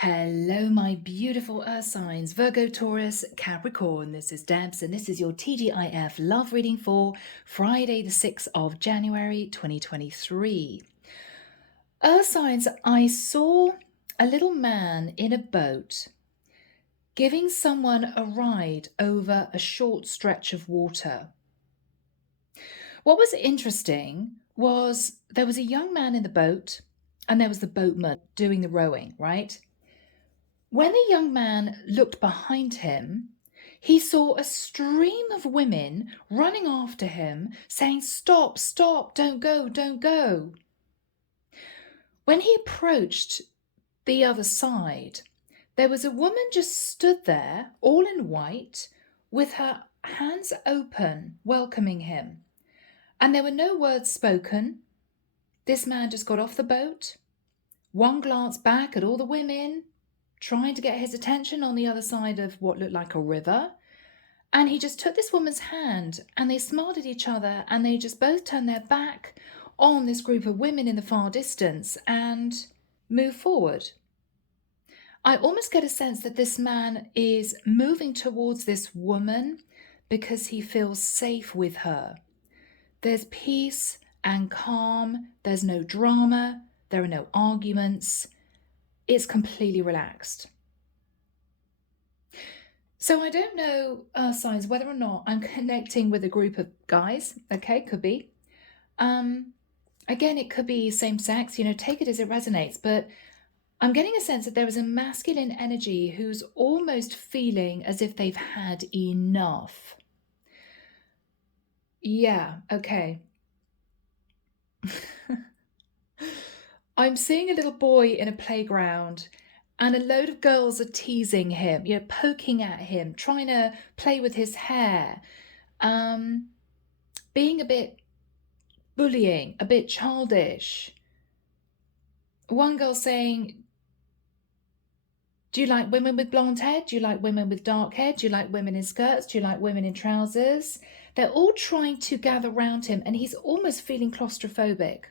Hello, my beautiful earth signs, Virgo, Taurus, Capricorn. This is Debs, and this is your T.G.I.F love reading for Friday, the 6th of January, 2023. Earth signs, I saw a little man in a boat giving someone a ride over a short stretch of water. What was interesting was there was a young man in the boat, and there was the boatman doing the rowing, right? When the young man looked behind him, he saw a stream of women running after him, saying, "Stop, stop, don't go, don't go." When he approached the other side, there was a woman just stood there, all in white, with her hands open, welcoming him. And there were no words spoken. This man just got off the boat, one glance back at all the women, trying to get his attention on the other side of what looked like a river. And he just took this woman's hand and they smiled at each other and they just both turned their back on this group of women in the far distance and moved forward. I almost get a sense that this man is moving towards this woman because he feels safe with her. There's peace and calm. There's no drama. There are no arguments. It's completely relaxed. So I don't know, signs, whether or not I'm connecting with a group of guys. Okay, could be. Again, it could be same sex, take it as it resonates. But I'm getting a sense that there is a masculine energy who's almost feeling as if they've had enough. Yeah, okay. I'm seeing a little boy in a playground and a load of girls are teasing him, poking at him, trying to play with his hair, being a bit bullying, a bit childish. One girl saying, "Do you like women with blonde hair? Do you like women with dark hair? Do you like women in skirts? Do you like women in trousers?" They're all trying to gather around him and he's almost feeling claustrophobic.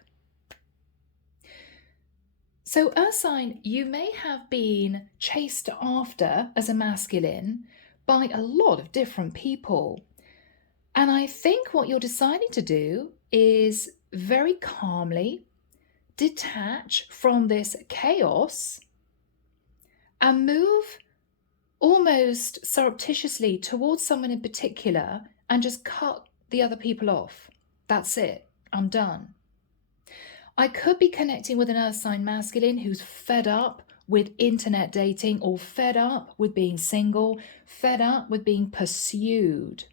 So, Earth sign, you may have been chased after as a masculine by a lot of different people. And I think what you're deciding to do is very calmly detach from this chaos and move almost surreptitiously towards someone in particular and just cut the other people off. That's it. I'm done. I could be connecting with an earth sign masculine who's fed up with internet dating or fed up with being single, fed up with being pursued.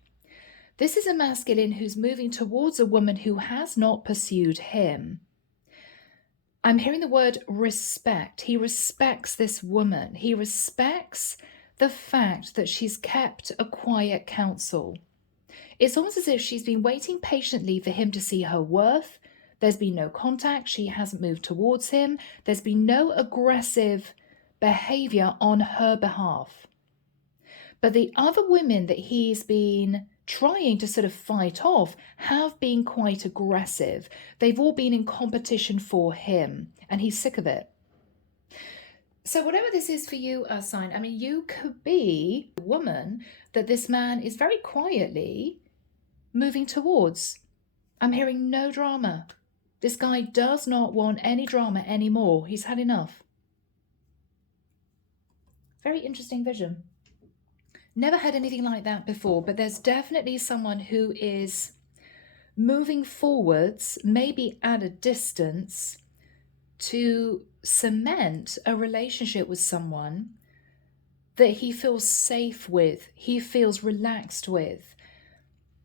This is a masculine who's moving towards a woman who has not pursued him. I'm hearing the word respect. He respects this woman. He respects the fact that she's kept a quiet counsel. It's almost as if she's been waiting patiently for him to see her worth. There's been no contact. She hasn't moved towards him. There's been no aggressive behavior on her behalf. But the other women that he's been trying to sort of fight off have been quite aggressive. They've all been in competition for him, and he's sick of it. So whatever this is for you, Earth sign, I mean, you could be the woman that this man is very quietly moving towards. I'm hearing no drama. This guy does not want any drama anymore. He's had enough. Very interesting vision. Never had anything like that before, but there's definitely someone who is moving forwards, maybe at a distance, to cement a relationship with someone that he feels safe with, he feels relaxed with.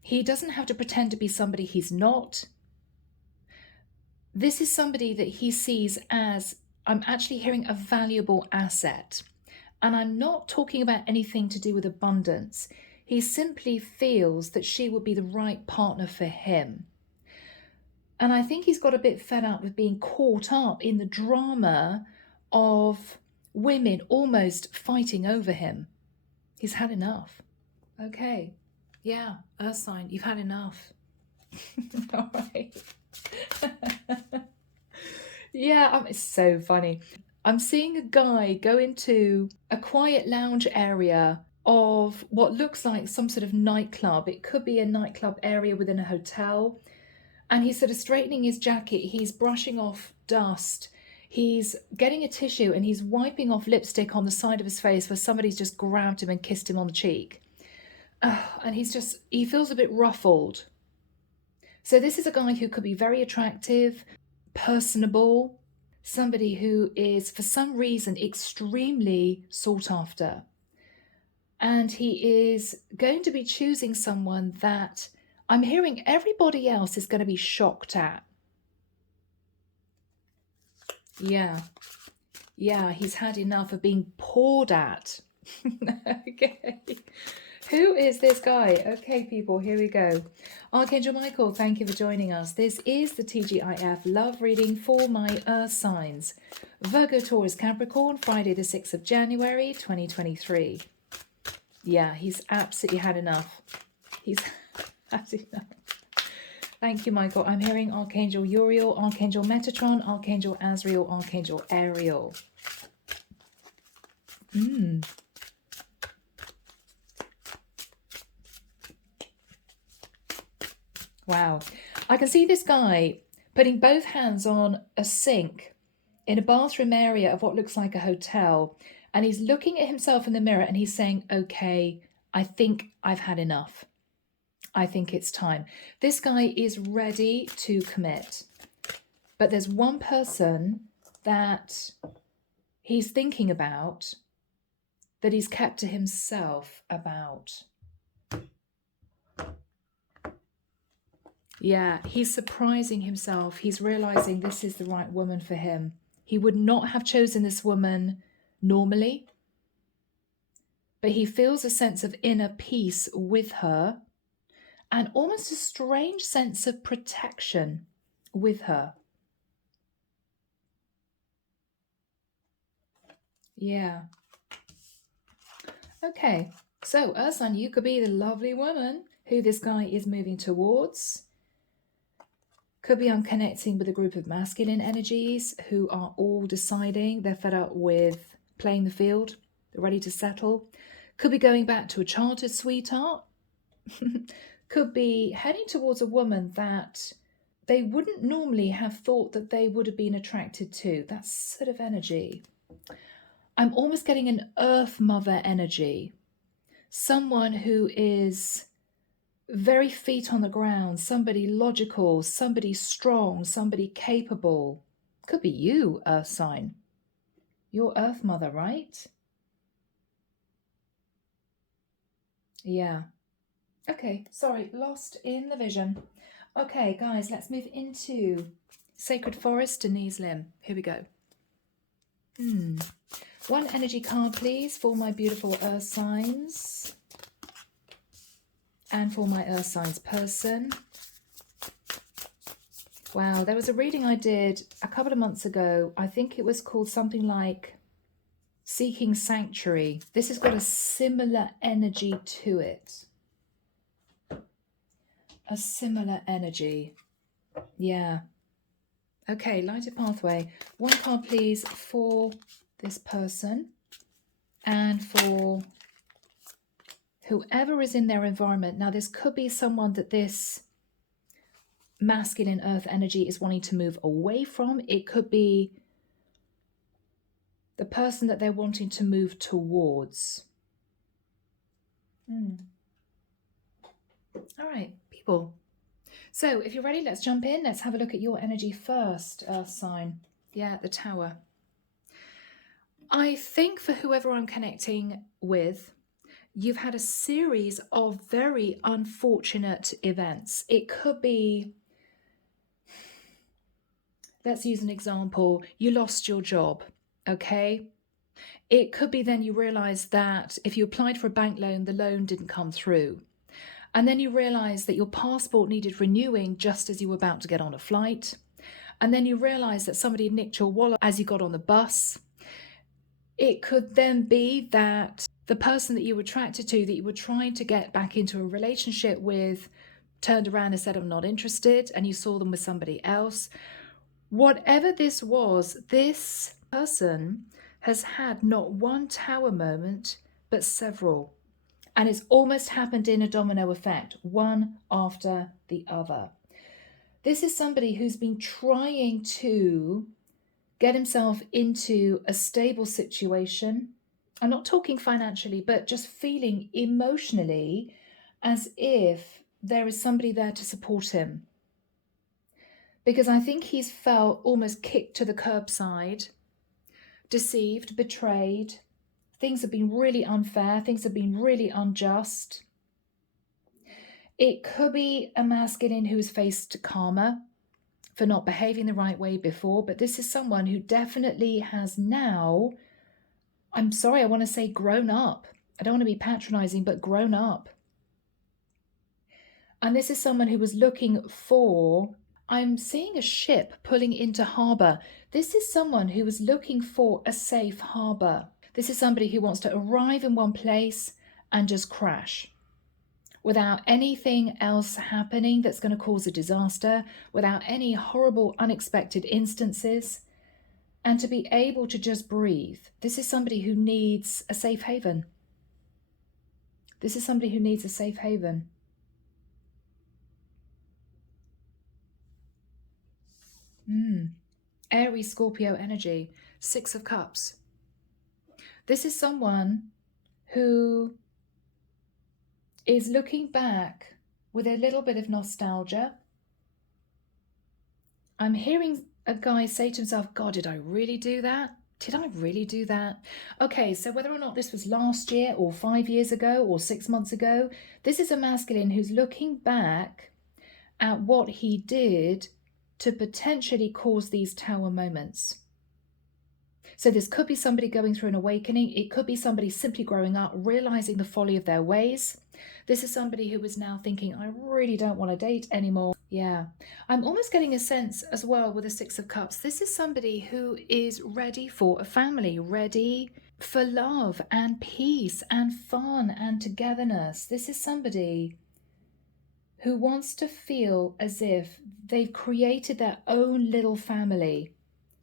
He doesn't have to pretend to be somebody he's not. This is somebody that he sees as, I'm actually hearing, a valuable asset. And I'm not talking about anything to do with abundance. He simply feels that she would be the right partner for him. And I think he's got a bit fed up with being caught up in the drama of women almost fighting over him. He's had enough. Okay. Yeah, Earth sign, you've had enough. All right. Yeah, it's so funny. I'm seeing a guy go into a quiet lounge area of what looks like some sort of nightclub. It could be a nightclub area within a hotel. And he's sort of straightening his jacket. He's brushing off dust. He's getting a tissue and he's wiping off lipstick on the side of his face where somebody's just grabbed him and kissed him on the cheek. And he feels a bit ruffled. So this is a guy who could be very attractive, personable, somebody who is, for some reason, extremely sought after. And he is going to be choosing someone that I'm hearing everybody else is going to be shocked at. Yeah, he's had enough of being poured at. Okay. Who is this guy? Okay, people, here we go. Archangel Michael, thank you for joining us. This is the T.G.I.F love reading for my earth signs. Virgo, Taurus, Capricorn, Friday the 6th of January, 2023. Yeah, he's absolutely had enough. He's had enough. Thank you, Michael. I'm hearing Archangel Uriel, Archangel Metatron, Archangel Azrael, Archangel Ariel. Wow. I can see this guy putting both hands on a sink in a bathroom area of what looks like a hotel. And he's looking at himself in the mirror and he's saying, okay, I think I've had enough. I think it's time. This guy is ready to commit. But there's one person that he's thinking about, that he's kept to himself about. Yeah, he's surprising himself. He's realizing this is the right woman for him. He would not have chosen this woman normally, but he feels a sense of inner peace with her and almost a strange sense of protection with her. Yeah. Okay, so Earth sign, you could be the lovely woman who this guy is moving towards. Could be I'm connecting with a group of masculine energies who are all deciding they're fed up with playing the field, they're ready to settle. Could be going back to a childhood sweetheart. Could be heading towards a woman that they wouldn't normally have thought that they would have been attracted to. That sort of energy. I'm almost getting an Earth Mother energy. Someone who is very feet on the ground, somebody logical, somebody strong, somebody capable. Could be you, Earth sign. You're Earth Mother, right? Yeah. Okay, sorry, lost in the vision. Okay, guys, let's move into Sacred Forest, Denise, Linn. Here we go. One energy card, please, for my beautiful Earth signs. And for my Earth signs person. Wow, there was a reading I did a couple of months ago. I think it was called something like Seeking Sanctuary. This has got a similar energy to it. A similar energy. Yeah. Okay, lighted pathway. One card, please, for this person and for whoever is in their environment. Now, this could be someone that this masculine earth energy is wanting to move away from. It could be the person that they're wanting to move towards. All right, people. So if you're ready, let's jump in. Let's have a look at your energy first, Earth sign. Yeah, the Tower. I think for whoever I'm connecting with, you've had a series of very unfortunate events. It could be, let's use an example, you lost your job, okay? It could be then you realize that if you applied for a bank loan, the loan didn't come through. And then you realize that your passport needed renewing just as you were about to get on a flight. And then you realize that somebody had nicked your wallet as you got on the bus. It could then be that the person that you were attracted to, that you were trying to get back into a relationship with, turned around and said, I'm not interested, and you saw them with somebody else. Whatever this was, this person has had not one tower moment, but several. And it's almost happened in a domino effect, one after the other. This is somebody who's been trying to get himself into a stable situation. I'm not talking financially, but just feeling emotionally as if there is somebody there to support him. Because I think he's felt almost kicked to the curbside, deceived, betrayed. Things have been really unfair. Things have been really unjust. It could be a masculine who's faced karma for not behaving the right way before, but this is someone who definitely has now, I'm sorry, I want to say grown up. I don't want to be patronizing, but grown up. And this is someone who was looking for, I'm seeing a ship pulling into harbour. This is someone who was looking for a safe harbour. This is somebody who wants to arrive in one place and just crash without anything else happening that's going to cause a disaster, without any horrible, unexpected instances, and to be able to just breathe. This is somebody who needs a safe haven. This is somebody who needs a safe haven. Aries, Scorpio energy, 6 of Cups. This is someone who is looking back with a little bit of nostalgia. I'm hearing a guy say to himself, God, did I really do that? Did I really do that? Okay, so whether or not this was last year or 5 years ago or 6 months ago, this is a masculine who's looking back at what he did to potentially cause these tower moments. So this could be somebody going through an awakening. It could be somebody simply growing up, realizing the folly of their ways. This is somebody who is now thinking, I really don't want to date anymore. Yeah, I'm almost getting a sense as well with the 6 of Cups. This is somebody who is ready for a family, ready for love and peace and fun and togetherness. This is somebody who wants to feel as if they've created their own little family,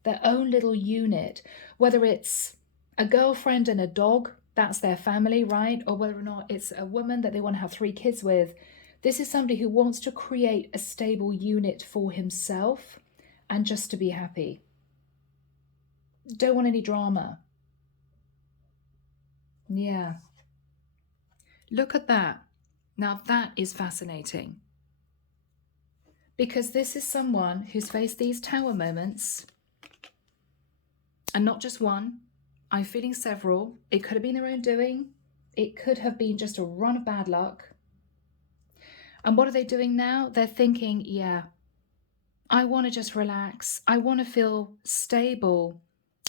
their own little unit, whether it's a girlfriend and a dog, that's their family, right? Or whether or not it's a woman that they want to have 3 kids with. This is somebody who wants to create a stable unit for himself and just to be happy. Don't want any drama. Yeah. Look at that. Now that is fascinating. Because this is someone who's faced these tower moments, and not just one. I'm feeling several. It could have been their own doing. It could have been just a run of bad luck. And what are they doing now? They're thinking, yeah, I want to just relax. I want to feel stable.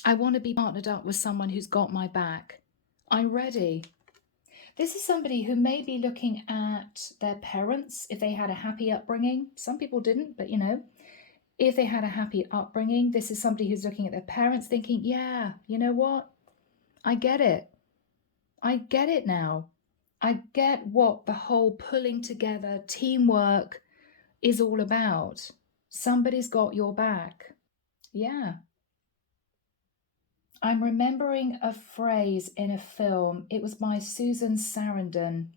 I want to be partnered up with someone who's got my back. I'm ready. This is somebody who may be looking at their parents if they had a happy upbringing. Some people didn't, but you know, if they had a happy upbringing, this is somebody who's looking at their parents thinking, yeah, you know what? I get it. I get it now. I get what the whole pulling together, teamwork is all about. Somebody's got your back. Yeah. I'm remembering a phrase in a film. It was by Susan Sarandon.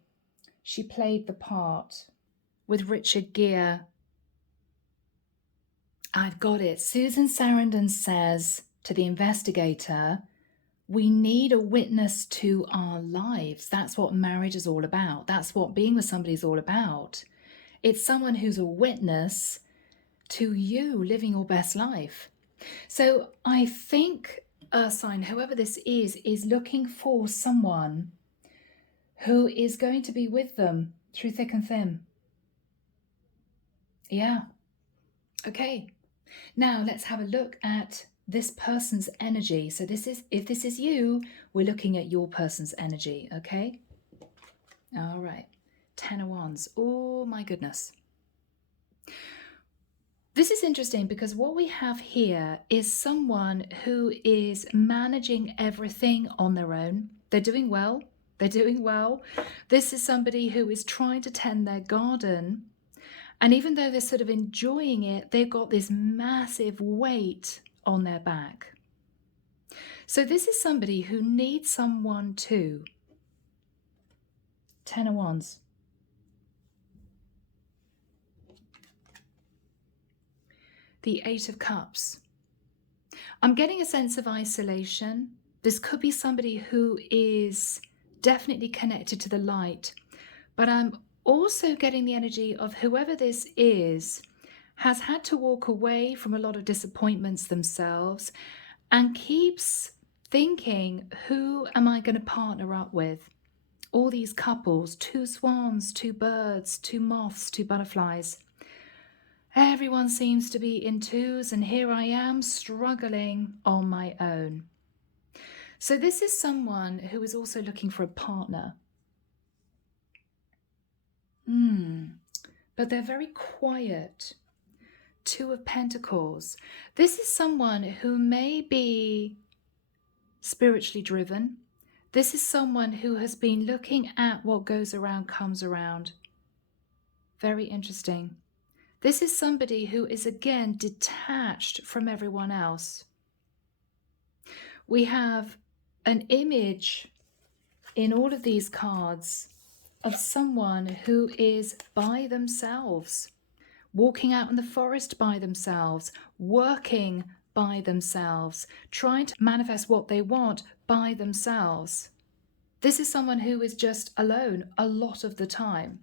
She played the part with Richard Gere. I've got it. Susan Sarandon says to the investigator, we need a witness to our lives. That's what marriage is all about. That's what being with somebody is all about. It's someone who's a witness to you living your best life. So I think sign, whoever this is looking for someone who is going to be with them through thick and thin. Yeah. Okay. Now let's have a look at this person's energy. So this is, if this is you, we're looking at your person's energy. Okay. All right. 10 of Wands. Oh my goodness. This is interesting because what we have here is someone who is managing everything on their own. They're doing well. They're doing well. This is somebody who is trying to tend their garden. And even though they're sort of enjoying it, they've got this massive weight on their back. So this is somebody who needs someone too. 10 of Wands. The 8 of Cups. I'm getting a sense of isolation. This could be somebody who is definitely connected to the light, but I'm also getting the energy of whoever this is has had to walk away from a lot of disappointments themselves and keeps thinking, who am I going to partner up with? All these couples, 2 swans, 2 birds, 2 moths, 2 butterflies. Everyone seems to be in twos, and here I am struggling on my own. So this is someone who is also looking for a partner. But they're very quiet. 2 of Pentacles. This is someone who may be spiritually driven. This is someone who has been looking at what goes around comes around. Very interesting. This is somebody who is again detached from everyone else. We have an image in all of these cards of someone who is by themselves, walking out in the forest by themselves, working by themselves, trying to manifest what they want by themselves. This is someone who is just alone a lot of the time.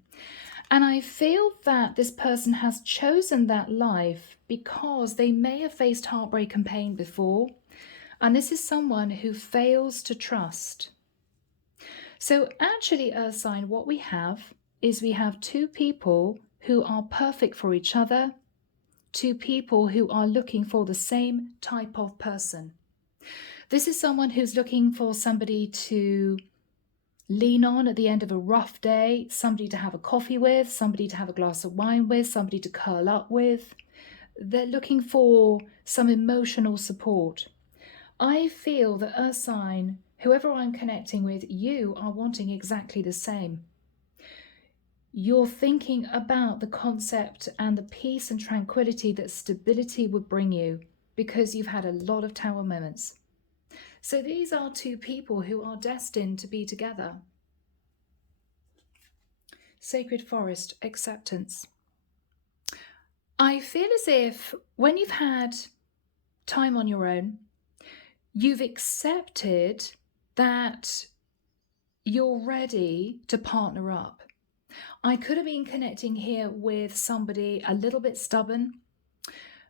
And I feel that this person has chosen that life because they may have faced heartbreak and pain before. And this is someone who fails to trust. So actually, Earth sign, what we have is we have 2 people who are perfect for each other, 2 people who are looking for the same type of person. This is someone who's looking for somebody to lean on at the end of a rough day, somebody to have a coffee with, somebody to have a glass of wine with, somebody to curl up with. They're looking for some emotional support. I feel that Earth sign, whoever I'm connecting with, you are wanting exactly the same. You're thinking about the concept and the peace and tranquility that stability would bring you because you've had a lot of tower moments. So these are 2 people who are destined to be together. Sacred Forest, acceptance. I feel as if when you've had time on your own, you've accepted that you're ready to partner up. I could have been connecting here with somebody a little bit stubborn,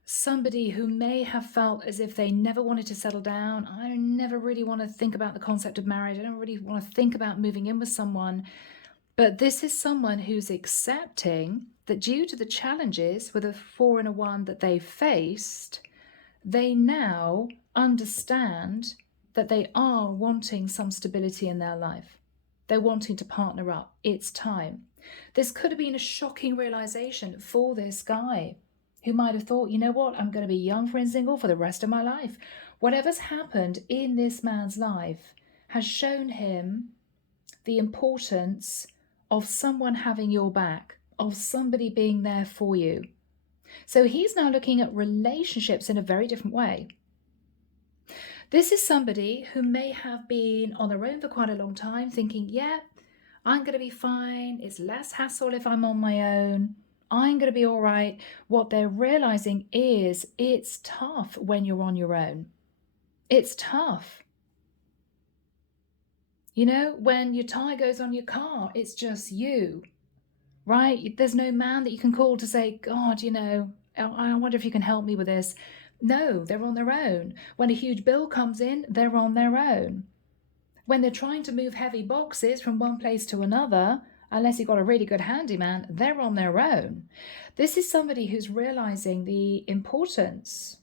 somebody who may have felt as if they never wanted to settle down. I never really want to think about the concept of marriage. I don't really want to think about moving in with someone. But this is someone who's accepting that due to the challenges with a 4 and a 1 that they faced, they now understand that they are wanting some stability in their life. They're wanting to partner up. It's time. This could have been a shocking realization for this guy who might have thought, you know what, I'm going to be young and single for the rest of my life. Whatever's happened in this man's life has shown him the importance of someone having your back, of somebody being there for you. So he's now looking at relationships in a very different way. This is somebody who may have been on their own for quite a long time, thinking, yeah, I'm going to be fine. It's less hassle if I'm on my own. I'm going to be all right. What they're realizing is it's tough when you're on your own. It's tough. You know, when your tire goes on your car, it's just you, right? There's no man that you can call to say, God, you know, I wonder if you can help me with this. No, they're on their own. When a huge bill comes in, they're on their own. When they're trying to move heavy boxes from one place to another, unless you've got a really good handyman, they're on their own. This is somebody who's realizing the importance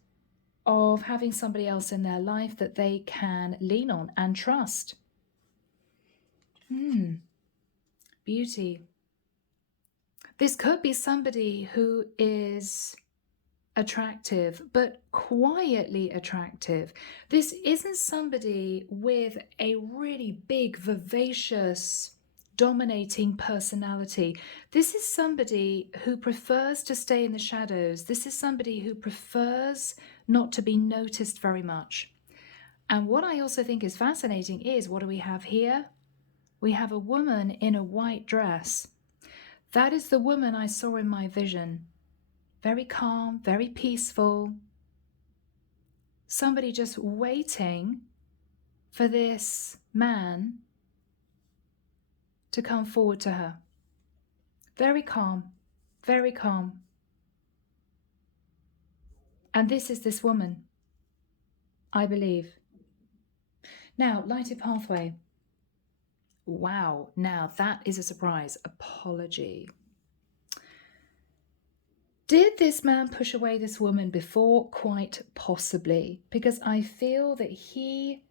of having somebody else in their life that they can lean on and trust. Beauty. This could be somebody who is attractive, but quietly attractive. This isn't somebody with a really big, vivacious, dominating personality. This is somebody who prefers to stay in the shadows. This is somebody who prefers not to be noticed very much. And what I also think is fascinating is, what do we have here? We have a woman in a white dress. That is the woman I saw in my vision. Very calm, very peaceful. Somebody just waiting for this man to come forward to her. Very calm, very calm. And this is this woman, I believe. Now, lighted pathway. Wow, now that is a surprise. Apology. Did this man push away this woman before? Quite possibly, because I feel that he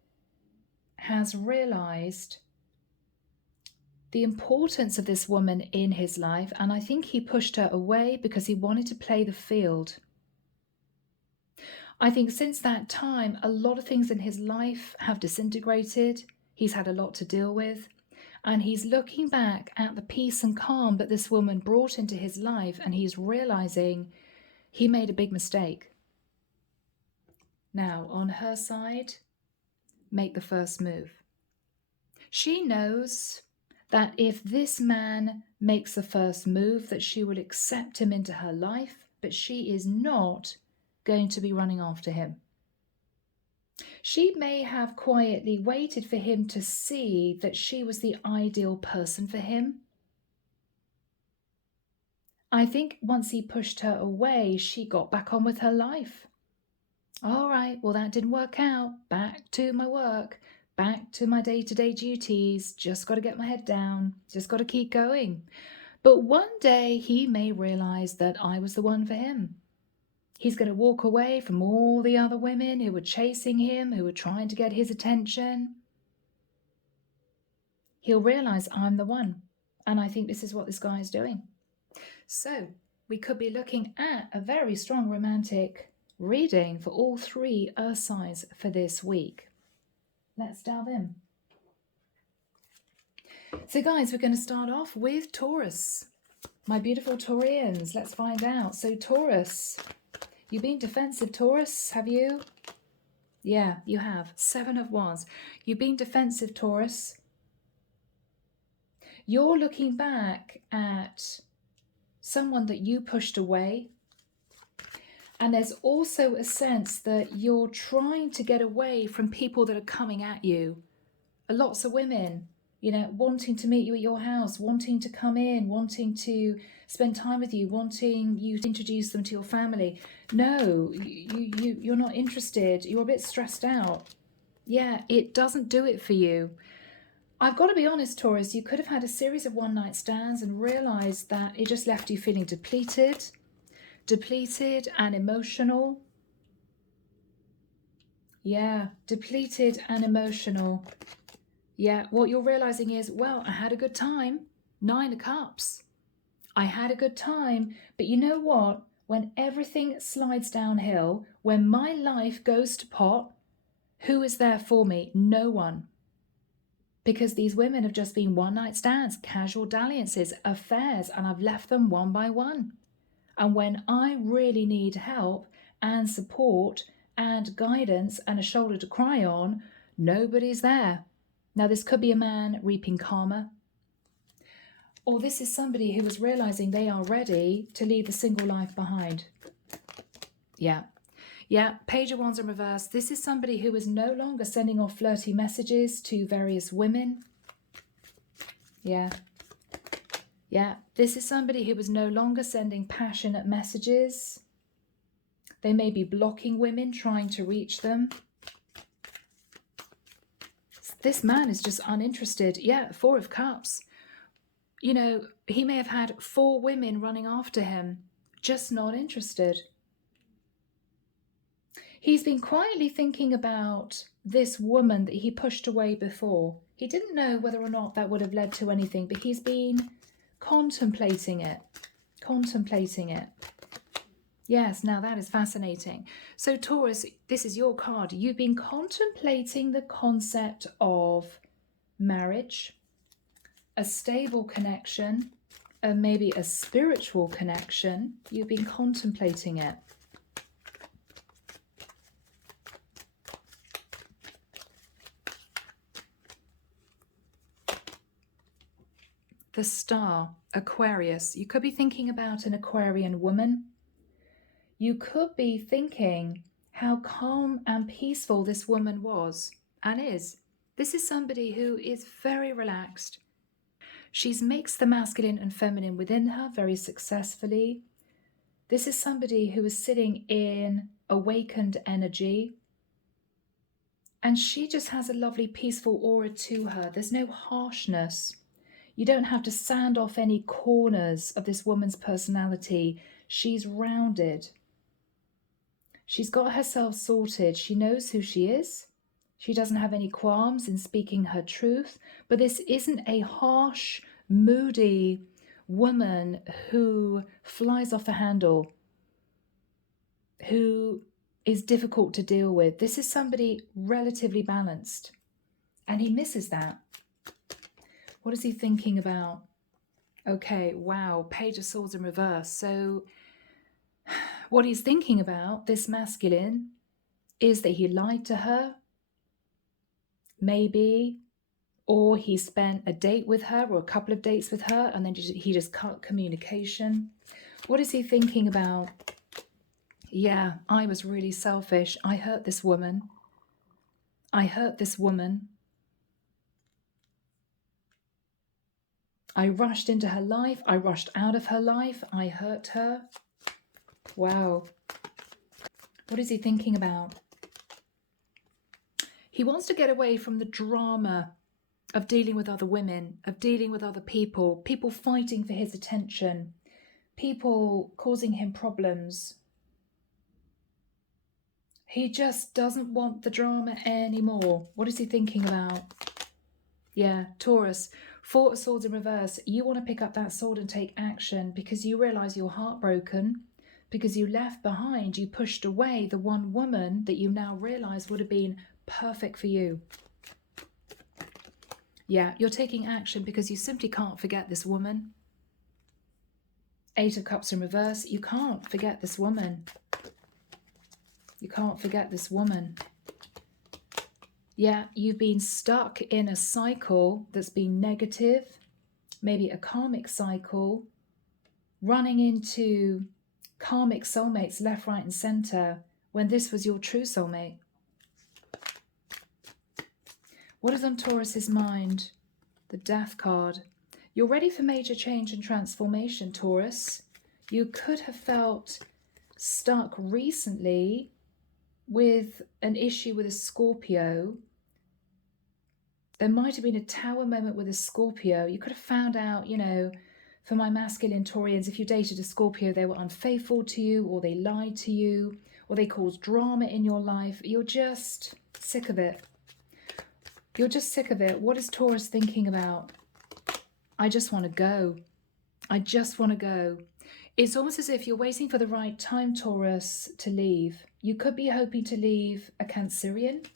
has realized the importance of this woman in his life, and I think he pushed her away because he wanted to play the field. I think since that time, a lot of things in his life have disintegrated. He's had a lot to deal with, and he's looking back at the peace and calm that this woman brought into his life, and he's realizing he made a big mistake. Now, on her side, make the first move. She knows that if this man makes the first move, that she will accept him into her life, but she is not going to be running after him. She may have quietly waited for him to see that she was the ideal person for him. I think once he pushed her away, she got back on with her life. All right, well, that didn't work out. Back to my work, back to my day-to-day duties. Just got to get my head down. Just got to keep going. But one day he may realize that I was the one for him. He's going to walk away from all the other women who were chasing him, who were trying to get his attention. He'll realize I'm the one. And I think this is what this guy is doing. So we could be looking at a very strong romantic reading for all three earth signs for this week. Let's dive in. So guys, we're going to start off with Taurus. My beautiful Taurians, let's find out. So Taurus, you've been defensive, Taurus, have you? Yeah, you have. 7 of Wands. You've been defensive, Taurus. You're looking back at someone that you pushed away. And there's also a sense that you're trying to get away from people that are coming at you. Lots of women, you know, wanting to meet you at your house, wanting to come in, wanting to spend time with you, wanting you to introduce them to your family. No, you're not interested. You're a bit stressed out. Yeah, it doesn't do it for you. I've got to be honest, Taurus, you could have had a series of one-night stands and realized that it just left you feeling depleted and emotional. Yeah, depleted and emotional. Yeah, what you're realizing is, well, I had a good time. 9 of Cups. I had a good time, but you know what? When everything slides downhill, when my life goes to pot, who is there for me? No one. Because these women have just been one-night stands, casual dalliances, affairs, and I've left them one by one. And when I really need help and support and guidance and a shoulder to cry on, nobody's there. Now, this could be a man reaping karma, or this is somebody who is realizing they are ready to leave the single life behind. Yeah, Page of Wands in reverse. This is somebody who is no longer sending off flirty messages to various women. Yeah, this is somebody who is no longer sending passionate messages. They may be blocking women trying to reach them. This man is just uninterested. Yeah, 4 of Cups. You know, he may have had 4 women running after him, just not interested. He's been quietly thinking about this woman that he pushed away before. He didn't know whether or not that would have led to anything, but he's been contemplating it. Yes, now that is fascinating. So Taurus, this is your card. You've been contemplating the concept of marriage, a stable connection, and maybe a spiritual connection. You've been contemplating it. The Star, Aquarius. You could be thinking about an Aquarian woman. You could be thinking how calm and peaceful this woman was and is. This is somebody who is very relaxed. She's mixed the masculine and feminine within her very successfully. This is somebody who is sitting in awakened energy. And she just has a lovely, peaceful aura to her. There's no harshness. You don't have to sand off any corners of this woman's personality. She's rounded. She's got herself sorted. She knows who she is. She doesn't have any qualms in speaking her truth. But this isn't a harsh, moody woman who flies off the handle, who is difficult to deal with. This is somebody relatively balanced. And he misses that. What is he thinking about? Okay, wow, Page of Swords in reverse. So what he's thinking about, this masculine, is that he lied to her, maybe, or he spent a date with her or a couple of dates with her and then he just cut communication. What is he thinking about? Yeah, I was really selfish. I hurt this woman. I hurt this woman. I rushed into her life. I rushed out of her life. I hurt her. Wow. What is he thinking about? He wants to get away from the drama of dealing with other women, of dealing with other people, people fighting for his attention, people causing him problems. He just doesn't want the drama anymore. What is he thinking about? Yeah, Taurus, Four of Swords in reverse. You want to pick up that sword and take action because you realize you're heartbroken, because you left behind, you pushed away the one woman that you now realize would have been perfect for you. Yeah, you're taking action because you simply can't forget this woman. Eight of Cups in reverse. You can't forget this woman. You can't forget this woman. Yeah, you've been stuck in a cycle that's been negative, maybe a karmic cycle, running into karmic soulmates left, right, and center when this was your true soulmate. What is on Taurus's mind? The Death card. You're ready for major change and transformation, Taurus. You could have felt stuck recently with an issue with a Scorpio. There might have been a tower moment with a Scorpio. You could have found out, you know, for my masculine Taurians, if you dated a Scorpio, they were unfaithful to you, or they lied to you, or they caused drama in your life. You're just sick of it. You're just sick of it. What is Taurus thinking about? I just want to go. I just want to go. It's almost as if you're waiting for the right time, Taurus, to leave. You could be hoping to leave a Cancerian.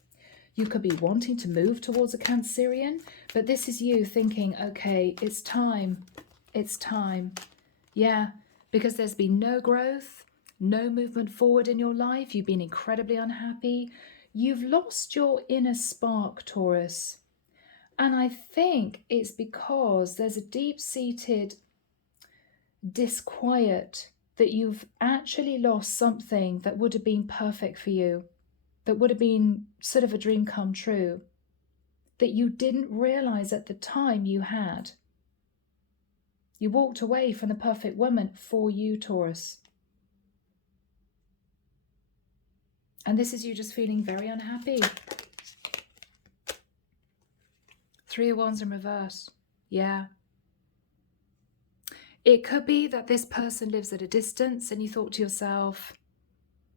You could be wanting to move towards a Cancerian. But this is you thinking, okay, it's time. It's time. Yeah, because there's been no growth, no movement forward in your life. You've been incredibly unhappy. You've lost your inner spark, Taurus. And I think it's because there's a deep-seated disquiet that you've actually lost something that would have been perfect for you, that would have been sort of a dream come true, that you didn't realize at the time you had. You walked away from the perfect woman for you, Taurus. And this is you just feeling very unhappy. Three of Wands in reverse. Yeah. It could be that this person lives at a distance and you thought to yourself,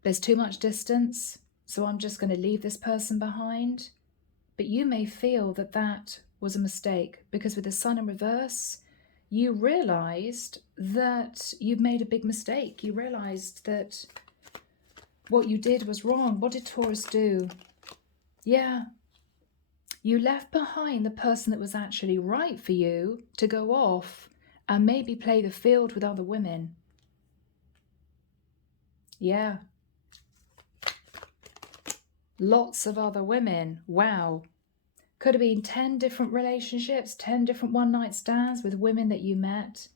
there's too much distance, so I'm just going to leave this person behind. But you may feel that that was a mistake because with the Sun in reverse, you realized that you've made a big mistake. You realized that what you did was wrong. What did Taurus do? Yeah. You left behind the person that was actually right for you to go off and maybe play the field with other women. Yeah. Lots of other women. Wow. Could have been 10 different relationships, 10 different one-night stands with women that you met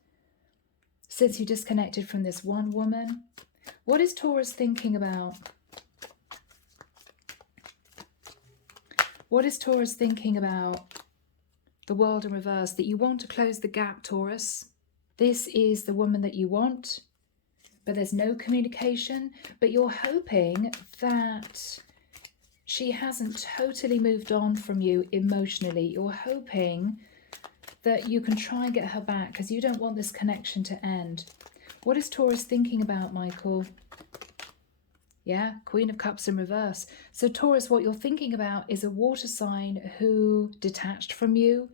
since you disconnected from this one woman. What is Taurus thinking about? What is Taurus thinking about? The world in reverse, that you want to close the gap, Taurus. This is the woman that you want, but there's no communication, but you're hoping that she hasn't totally moved on from you emotionally. You're hoping that you can try and get her back because you don't want this connection to end. What is Taurus thinking about, Michael? Yeah, Queen of Cups in reverse. So Taurus, what you're thinking about is a water sign who detached from you.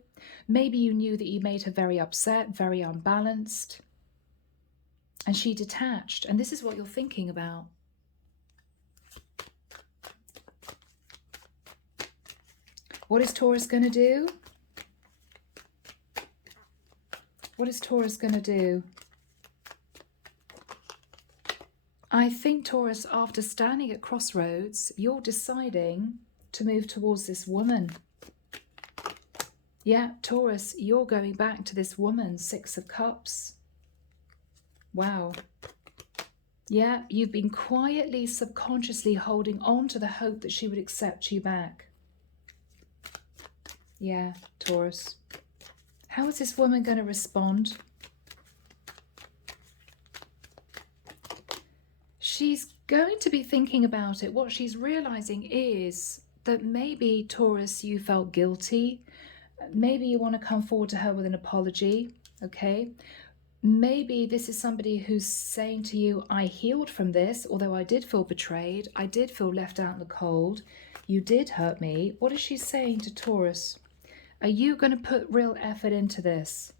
Maybe you knew that you made her very upset, very unbalanced, and she detached. And this is what you're thinking about. What is Taurus going to do? What is Taurus going to do? I think, Taurus, after standing at crossroads, you're deciding to move towards this woman. Yeah, Taurus, you're going back to this woman, Six of Cups. Wow. Yeah, you've been quietly, subconsciously holding on to the hope that she would accept you back. Yeah, Taurus. How is this woman going to respond? She's going to be thinking about it. What she's realizing is that maybe, Taurus, you felt guilty. Maybe you want to come forward to her with an apology, okay? Maybe this is somebody who's saying to you, I healed from this, although I did feel betrayed. I did feel left out in the cold. You did hurt me. What is she saying to Taurus? Are you going to put real effort into this?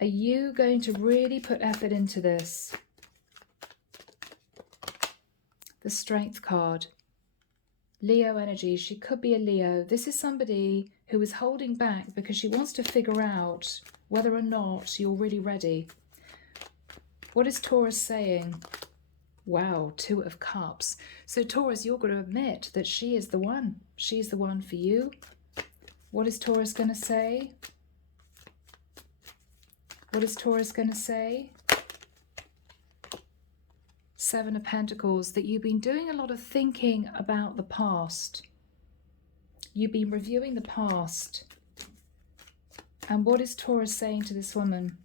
Are you going to really put effort into this? The Strength card. Leo energy. She could be a Leo. This is somebody who is holding back because she wants to figure out whether or not you're really ready. What is Taurus saying? Wow, Two of Cups. So Taurus, you're going to admit that she is the one. She's the one for you. What is Taurus going to say? What is Taurus going to say? Seven of Pentacles, that you've been doing a lot of thinking about the past. You've been reviewing the past. And what is Taurus saying to this woman?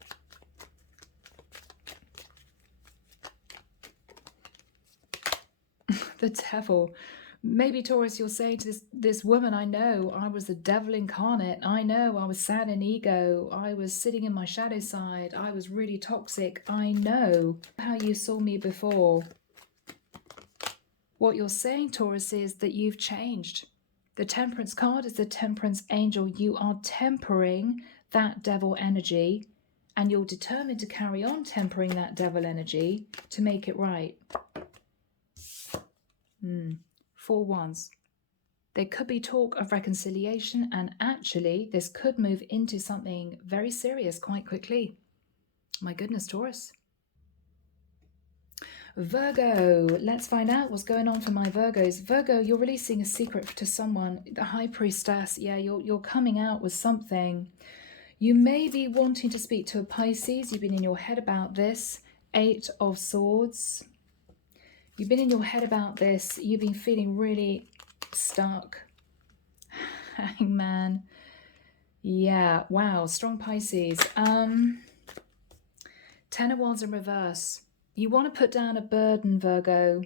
The Devil. Maybe, Taurus, you're saying to this woman, I know I was the devil incarnate. I know I was sad in ego. I was sitting in my shadow side. I was really toxic. I know how you saw me before. What you're saying, Taurus, is that you've changed. The Temperance card is the Temperance Angel. You are tempering that devil energy, and you're determined to carry on tempering that devil energy to make it right. 4 wands. There could be talk of reconciliation, and actually this could move into something very serious quite quickly. My goodness, Taurus. Virgo, let's find out what's going on for my Virgos. Virgo, you're releasing a secret to someone. The High Priestess, yeah, you're coming out with something. You may be wanting to speak to a Pisces. You've been in your head about this. 8 of Swords. You've been in your head about this. You've been feeling really stuck. Hangman. Yeah, wow, strong Pisces. 10 of Wands in reverse. You want to put down a burden, Virgo.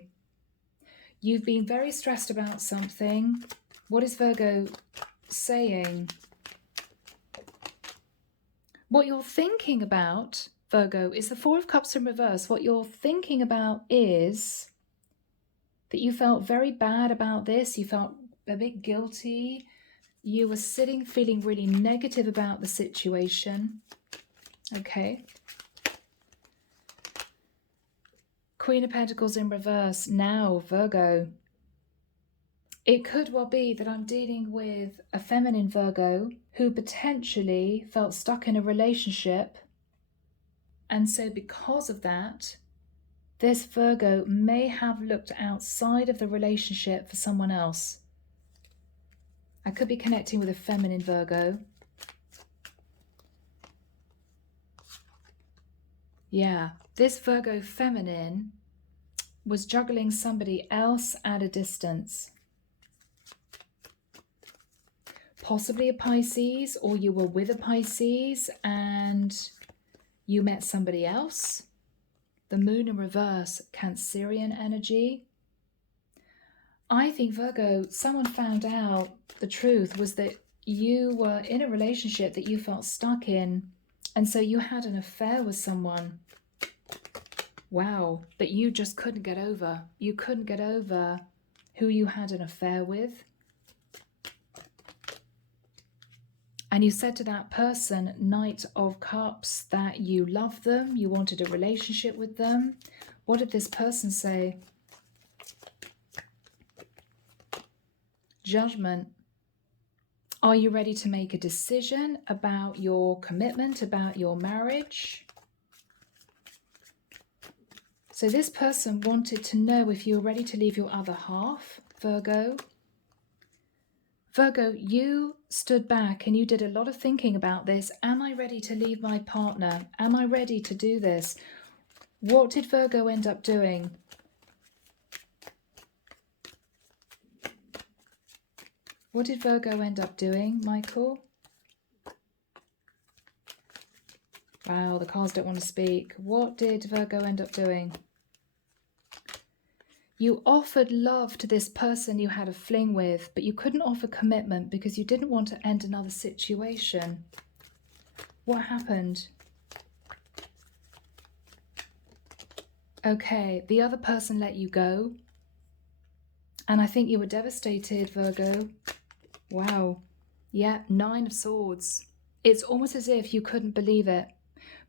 You've been very stressed about something. What is Virgo saying? What you're thinking about, Virgo, is the 4 of Cups in reverse. What you're thinking about is that you felt very bad about this. You felt a bit guilty. You were sitting feeling really negative about the situation. Okay. Queen of Pentacles in reverse. Now, Virgo. It could well be that I'm dealing with a feminine Virgo who potentially felt stuck in a relationship. And so because of that, this Virgo may have looked outside of the relationship for someone else. I could be connecting with a feminine Virgo. Yeah, this Virgo feminine was juggling somebody else at a distance. Possibly a Pisces, or you were with a Pisces and you met somebody else. The moon in reverse, Cancerian energy. I think, Virgo, someone found out the truth was that you were in a relationship that you felt stuck in, and so you had an affair with someone. Wow, that you just couldn't get over. You couldn't get over who you had an affair with. And you said to that person, Knight of Cups, that you loved them, you wanted a relationship with them. What did this person say? Judgment. Are you ready to make a decision about your commitment, about your marriage? So this person wanted to know if you were ready to leave your other half, Virgo. Virgo, you stood back and you did a lot of thinking about this. Am I ready to leave my partner? Am I ready to do this? What did Virgo end up doing? What did Virgo end up doing, Michael? Wow, the cards don't want to speak. What did Virgo end up doing? You offered love to this person you had a fling with, but you couldn't offer commitment because you didn't want to end another situation. What happened? Okay, the other person let you go. And I think you were devastated, Virgo. Wow. Yeah, 9 of Swords. It's almost as if you couldn't believe it.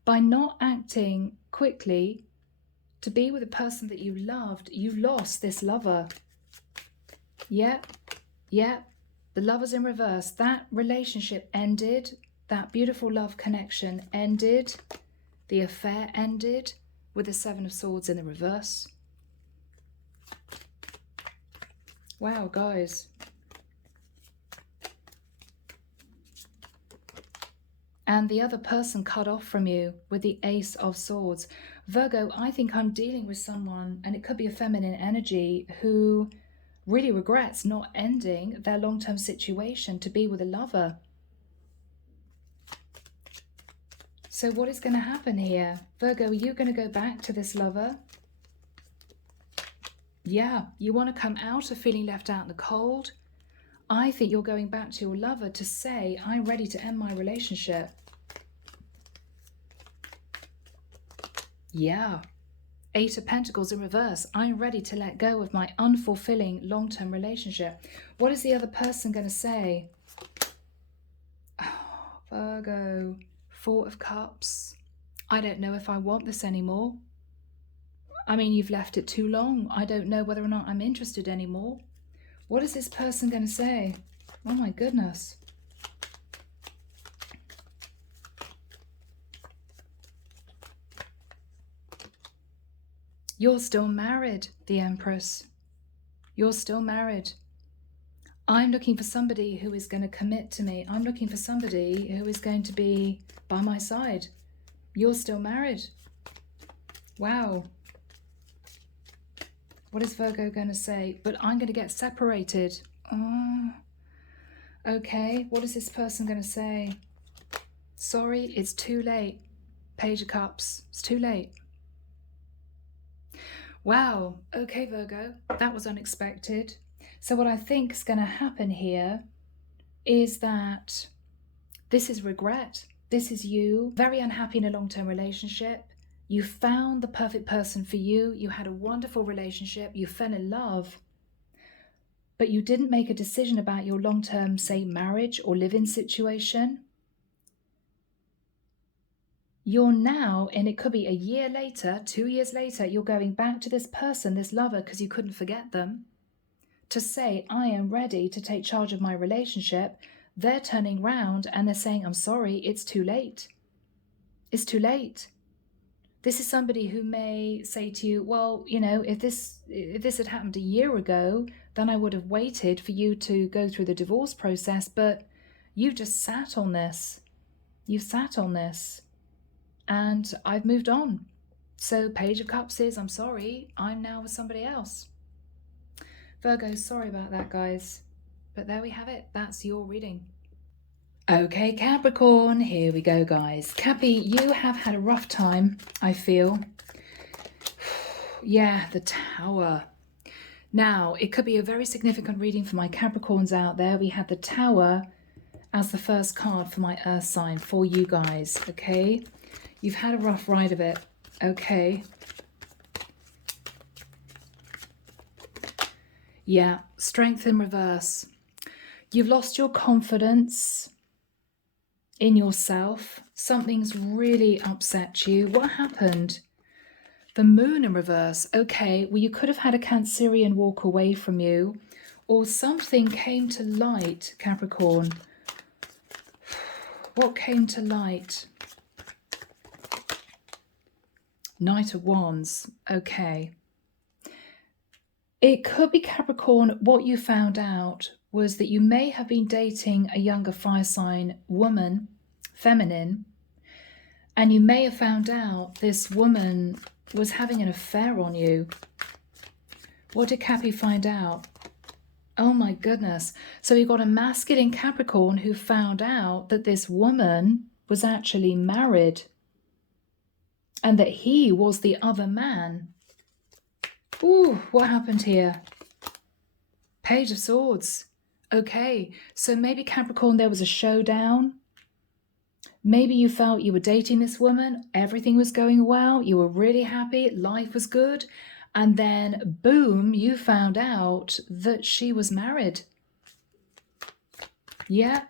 By not acting quickly to be with a person that you loved, you lost this lover. Yeah, the lover's in reverse. That relationship ended. That beautiful love connection ended. The affair ended with the 7 of Swords in the reverse. Wow, guys. And the other person cut off from you with the Ace of Swords. Virgo, I think I'm dealing with someone, and it could be a feminine energy, who really regrets not ending their long-term situation to be with a lover. So what is going to happen here? Virgo, are you going to go back to this lover? Yeah, you want to come out of feeling left out in the cold. I think you're going back to your lover to say, I'm ready to end my relationship. Yeah. 8 of Pentacles in reverse. I'm ready to let go of my unfulfilling long-term relationship. What is the other person going to say? Oh, Virgo. 4 of Cups. I don't know if I want this anymore. I mean, you've left it too long. I don't know whether or not I'm interested anymore. What is this person going to say? Oh my goodness. You're still married, the Empress. You're still married. I'm looking for somebody who is going to commit to me. I'm looking for somebody who is going to be by my side. You're still married. Wow. What is Virgo going to say? But I'm going to get separated. Oh. Okay, what is this person going to say? Sorry, it's too late. Page of Cups. It's too late. Wow. Okay, Virgo. That was unexpected. So what I think is going to happen here is that this is regret. This is you, very unhappy in a long-term relationship. You found the perfect person for you. You had a wonderful relationship. You fell in love. But you didn't make a decision about your long-term, say, marriage or live-in situation. You're now, and it could be a year later, 2 years later, you're going back to this person, this lover, because you couldn't forget them, to say, I am ready to take charge of my relationship. They're turning round and they're saying, I'm sorry, it's too late. It's too late. This is somebody who may say to you, well, you know, if this had happened a year ago, then I would have waited for you to go through the divorce process, but you just sat on this. You've sat on this, and I've moved on. So Page of Cups is, I'm sorry, I'm now with somebody else. Virgo, sorry about that, guys. But there we have it. That's your reading. Okay, Capricorn, here we go, guys. Cappy, you have had a rough time, I feel. Yeah, the Tower. Now, it could be a very significant reading for my Capricorns out there. We had the Tower as the first card for my Earth sign for you guys, okay? You've had a rough ride of it, okay? Yeah, Strength in reverse. You've lost your confidence in yourself. Something's really upset you. What happened? The Moon in reverse. Okay, well, you could have had a Cancerian walk away from you, or something came to light, Capricorn. What came to light? Knight of Wands. Okay. It could be, Capricorn, what you found out was that you may have been dating a younger fire sign woman, feminine, and you may have found out this woman was having an affair on you. What did Cappy find out? Oh my goodness. So you got a masculine Capricorn who found out that this woman was actually married and that he was the other man. Ooh, what happened here? Page of Swords. Okay, so maybe Capricorn, there was a showdown. Maybe you felt you were dating this woman, everything was going well, you were really happy, life was good, and then boom, you found out that she was married. Yeah,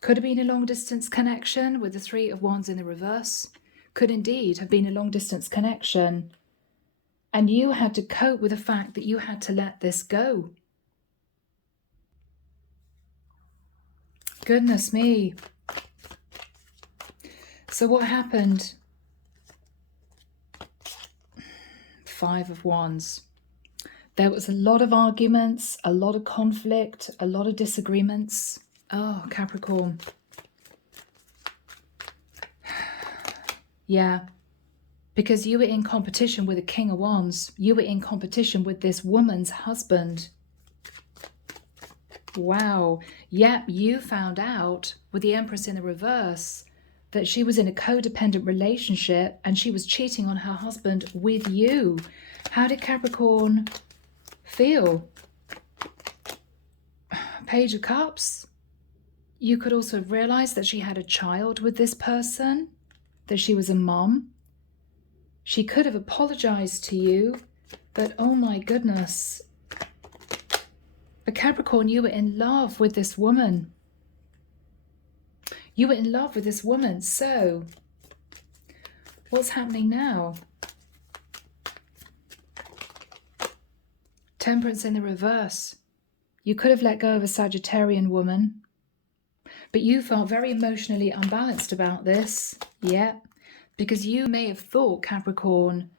could have been a long distance connection with the Three of Wands in the reverse. Could indeed have been a long distance connection. And you had to cope with the fact that you had to let this go. Goodness me. So what happened? Five of Wands. There was a lot of arguments, a lot of conflict, a lot of disagreements. Oh, Capricorn. Yeah. Because you were in competition with the King of Wands. You were in competition with this woman's husband. Wow. Yep, you found out with the Empress in the reverse that she was in a codependent relationship and she was cheating on her husband with you. How did Capricorn feel? Page of Cups. You could also realize that she had a child with this person, that she was a mom. She could have apologized to you, but oh my goodness. But Capricorn, you were in love with this woman. You were in love with this woman. So what's happening now? Temperance in the reverse. You could have let go of a Sagittarian woman, but you felt very emotionally unbalanced about this. Yeah, because you may have thought, Capricorn,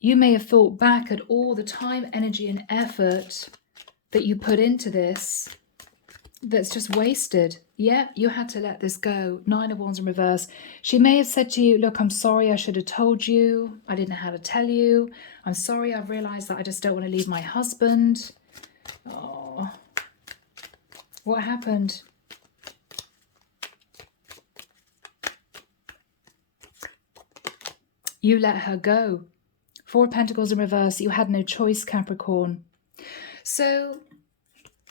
you may have thought back at all the time, energy and effort that you put into this that's just wasted. Yeah, you had to let this go. Nine of Wands in reverse. She may have said to you, look, I'm sorry, I should have told you. I didn't know how to tell you. I'm sorry, I've realized that I just don't want to leave my husband. Oh, what happened? You let her go. Four of Pentacles in reverse. You had no choice, Capricorn. So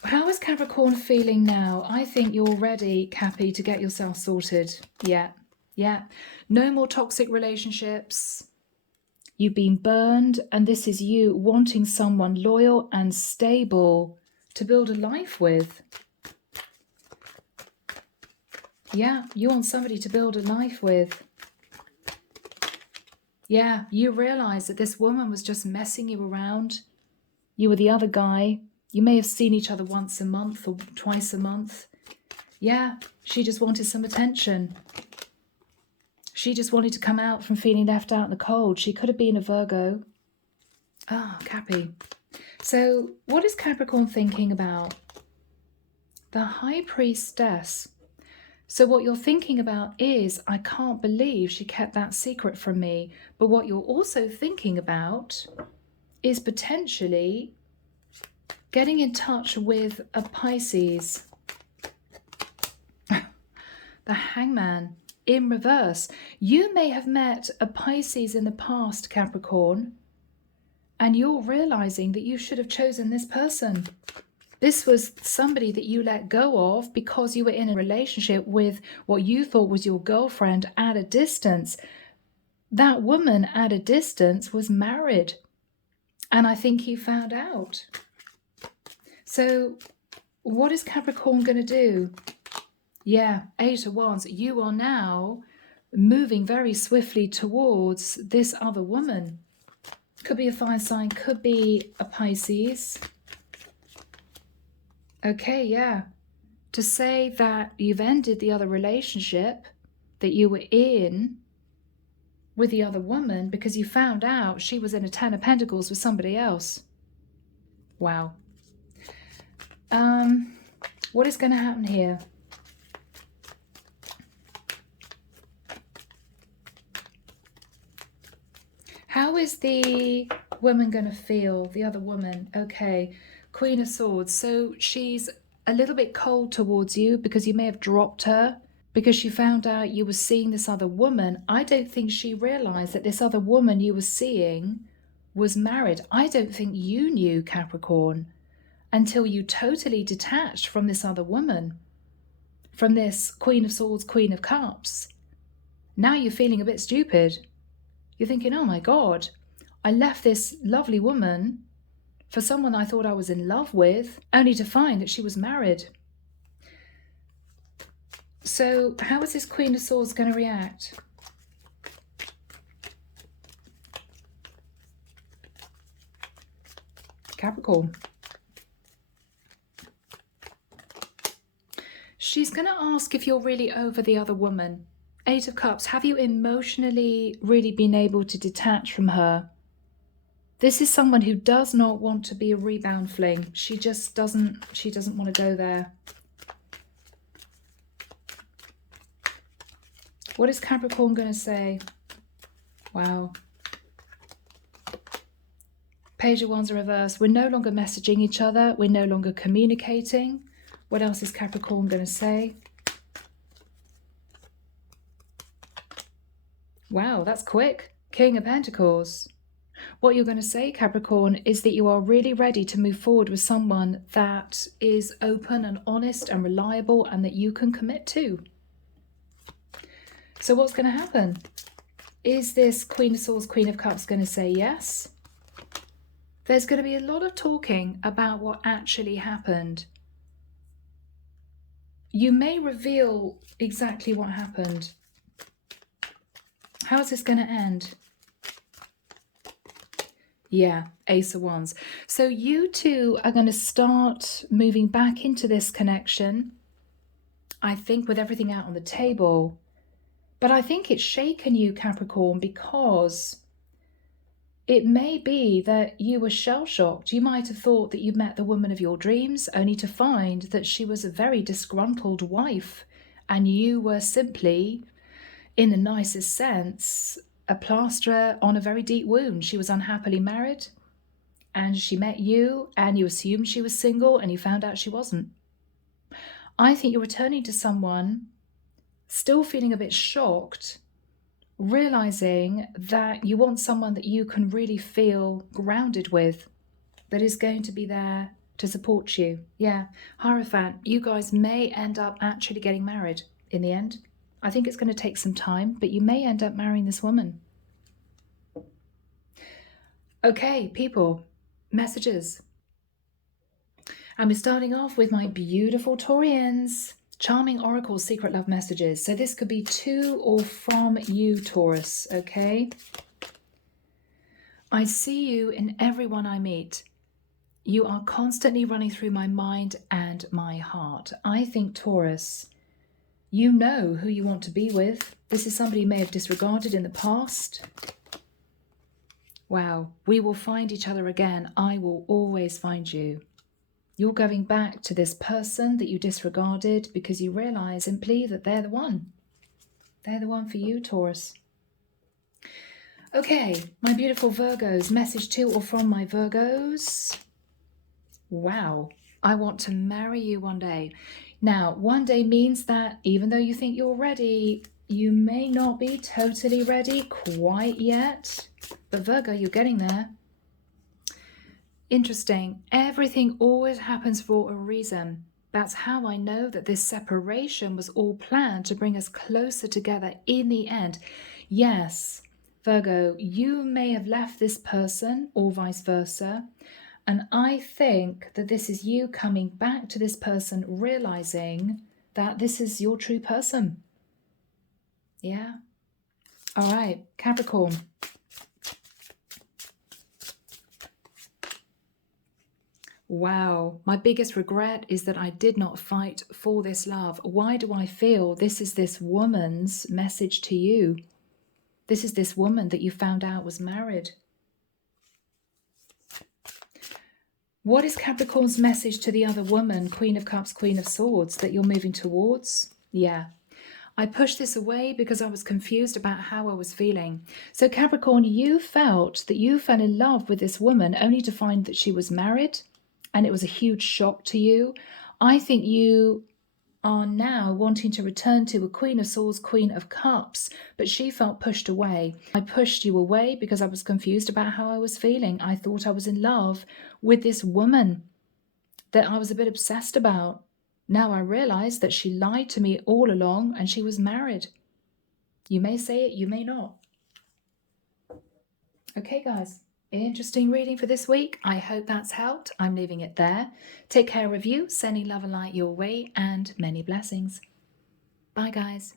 how is Capricorn feeling now? I think you're ready, Cappy, to get yourself sorted. Yeah, yeah. No more toxic relationships. You've been burned, and this is you wanting someone loyal and stable to build a life with. Yeah, you want somebody to build a life with. Yeah, you realize that this woman was just messing you around. You were the other guy. You may have seen each other once a month or twice a month. Yeah, she just wanted some attention. She just wanted to come out from feeling left out in the cold. She could have been a Virgo. Ah, Cappy. So what is Capricorn thinking about? The High Priestess. So what you're thinking about is, I can't believe she kept that secret from me. But what you're also thinking about is potentially getting in touch with a Pisces. The Hangman in reverse. You may have met a Pisces in the past, Capricorn, and you're realizing that you should have chosen this person. This was somebody that you let go of because you were in a relationship with what you thought was your girlfriend at a distance. That woman at a distance was married, and I think you found out. So what is Capricorn going to do? Yeah, 8 of Wands. You are now moving very swiftly towards this other woman. Could be a fire sign, could be a Pisces. Okay, yeah. To say that you've ended the other relationship that you were in with the other woman because you found out she was in a 10 of Pentacles with somebody else. Wow. What is going to happen here? How is the woman going to feel, the other woman? Okay, Queen of Swords. So she's a little bit cold towards you because you may have dropped her because she found out you were seeing this other woman. I don't think she realized that this other woman you were seeing was married. I don't think you knew, Capricorn, until you totally detached from this other woman, from this Queen of Swords, Queen of Cups. Now you're feeling a bit stupid. You're thinking, oh my God, I left this lovely woman for someone I thought I was in love with, only to find that she was married. So how is this Queen of Swords going to react? Capricorn. She's going to ask if you're really over the other woman. 8 of Cups. Have you emotionally really been able to detach from her? This is someone who does not want to be a rebound fling. She just doesn't, she doesn't want to go there. What is Capricorn going to say? Wow. Page of Wands in reverse. We're no longer messaging each other. We're no longer communicating. What else is Capricorn going to say? Wow, that's quick. King of Pentacles. What you're going to say, Capricorn, is that you are really ready to move forward with someone that is open and honest and reliable and that you can commit to. So what's going to happen? Is this Queen of Swords, Queen of Cups going to say yes? There's going to be a lot of talking about what actually happened. You may reveal exactly what happened. How is this going to end? Yeah, Ace of Wands. So you two are going to start moving back into this connection, I think, with everything out on the table. But I think it's shaken you, Capricorn, because it may be that you were shell-shocked. You might have thought that you met the woman of your dreams, only to find that she was a very disgruntled wife, and you were simply, in the nicest sense, a plaster on a very deep wound. She was unhappily married, and she met you, and you assumed she was single, and you found out she wasn't. I think you're returning to someone still feeling a bit shocked, realizing that you want someone that you can really feel grounded with, that is going to be there to support you. Yeah, Hierophant, you guys may end up actually getting married in the end. I think it's going to take some time, but you may end up marrying this woman. Okay, people, messages. And we're starting off with my beautiful Taurians. Charming Oracle Secret Love Messages. So this could be to or from you, Taurus, okay? I see you in everyone I meet. You are constantly running through my mind and my heart. I think, Taurus, you know who you want to be with. This is somebody you may have disregarded in the past. Wow, we will find each other again. I will always find you. You're going back to this person that you disregarded because you realize simply that they're the one. They're the one for you, Taurus. Okay, my beautiful Virgos, message to or from my Virgos. Wow, I want to marry you one day. Now, one day means that even though you think you're ready, you may not be totally ready quite yet. But Virgo, you're getting there. Interesting. Everything always happens for a reason. That's how I know that this separation was all planned to bring us closer together in the end. Yes, Virgo, you may have left this person or vice versa. And I think that this is you coming back to this person, realizing that this is your true person. Yeah. All right, Capricorn. Wow, my biggest regret is that I did not fight for this love. Why do I feel this is this woman's message to you? This is this woman that you found out was married. What is Capricorn's message to the other woman, Queen of Cups, Queen of Swords, that you're moving towards? Yeah. I pushed this away because I was confused about how I was feeling. So Capricorn, you felt that you fell in love with this woman only to find that she was married, and it was a huge shock to you. I think you are now wanting to return to a Queen of Swords, Queen of Cups, but she felt pushed away. I pushed you away because I was confused about how I was feeling. I thought I was in love with this woman that I was a bit obsessed about. Now I realize that she lied to me all along and she was married. You may say it, you may not. Okay, guys. Interesting reading for this week. I hope that's helped. I'm leaving it there. Take care of you, sending love and light your way, and many blessings. Bye, guys.